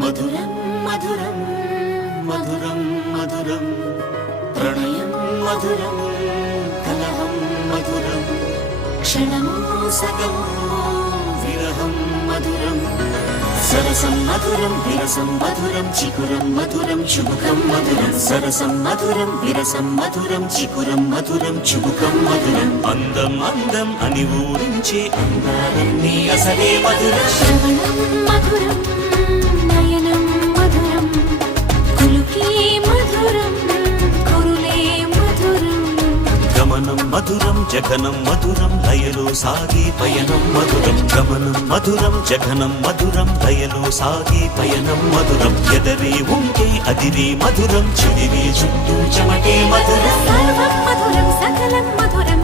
మధురం మధురం మధురం మధురం ప్రణయం మధురం కలహం మధురం క్షణము సగము విరహం మధురం సరసం మధురం విరసం మధురం చికురం మధురం చుబుకం మధురం సరసం మధురం విరసం మధురం చికురం మధురం చుబుకం మధురం అందం అందం అని ఊరించే అందాలన్నీ అసలే మధురం శ్రవణం మధురం నయనం మధురం కులుకే మధురం కురులే మధురం గమనం మధురం జగనం మధురం లయలో సాగే పయనం మధురం గమనం మధురం జగనం మధురం లయలో సాగే పయనం మధురం ఎదరే ఉంటే అదిరే మధురం చెదిరే చుట్టూ చెమటే మధురం సర్వం మధురం సకలం మధురం